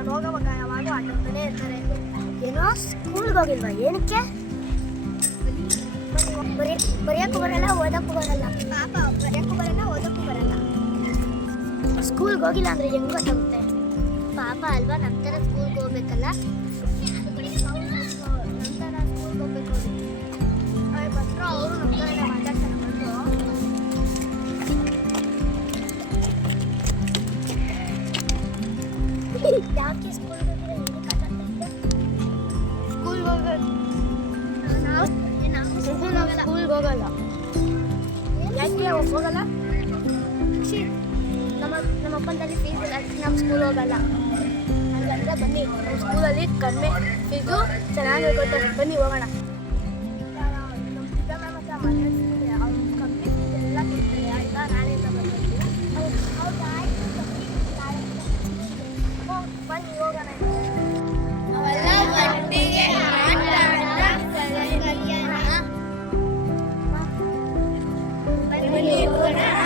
ನಾನು ಹೋಗೋವಾಗ ಯಾವಾಗೂ ಆಟಾಡ್ತಾನೆ ಇರ್ತಾರೆ. ಏನೋ ಸ್ಕೂಲ್ಗೆ ಹೋಗಿಲ್ವಾ? ಏನಕ್ಕೆ? ಬರೆಯೋಕ್ಕೂ ಬರಲ್ಲ, ಓದೋಕ್ಕೂ ಬರಲ್ಲ. ಪಾಪ ಬರೆಯೋಕ್ಕೂ ಬರಲ್ಲ, ಓದೋಕ್ಕೂ ಬರಲ್ಲ. ಸ್ಕೂಲ್ಗೆ ಹೋಗಿಲ್ಲ ಅಂದರೆ ಹೆಂಗೆ ಗೊತ್ತಾಗುತ್ತೆ? ಪಾಪ ಅಲ್ವಾ, ನಮ್ಮ ಥರ ಸ್ಕೂಲ್ಗೆ ಹೋಗ್ಬೇಕಲ್ಲ. ನಮ್ಮ ಥರ ಸ್ಕೂಲ್ಗೆ ಹೋಗ್ಬೇಕು. ಬಂದರು ಅವರು ನಮ್ಮ ಥರ ಮಾತಾಡ್ತಾರೆ. ಯಾಕೆ ಸ್ಕೂಲ್ಗೆ ಸ್ಕೂಲ್ಗೆ ಹೋಗಲ್ಲ? ಯಾಕೆ ಹೋಗಲ್ಲ? ನಮ್ಮ ಅಪ್ಪಂದಲ್ಲಿ ಫೀಸ್ ಇಲ್ಲ, ನಮ್ಮ ಸ್ಕೂಲ್ ಹೋಗಲ್ಲ. ಹಂಗಂದ್ರೆ ಬನ್ನಿ, ನಮ್ಮ ಸ್ಕೂಲಲ್ಲಿ ಕಡಿಮೆ ಫೀಸು, ಚೆನ್ನಾಗಿ ಹೇಳ್ಕೊಡ್ತಾರೆ. ಬನ್ನಿ ಹೋಗೋಣ. ನಮ್ಮ ಸಿದ್ದ ಮ್ಯಾಮ್ ಹತ್ರ ಮಾತಾಡ್ತಿದ್ದಾರೆ, ಅವ್ರು ಕಮ್ಮಿ ಫೀಸ್ ಎಲ್ಲ ಕೊಡ್ತಾರೆ ಆಯಿತಾ. ನಾಳೆಯಿಂದ ಬರ್ತೀನಿ. ಹೌದಾ? ಬನ್ನಿ ಹೋಗೋಣ. ಬನ್ನಿ ಹೋಗೋಣ.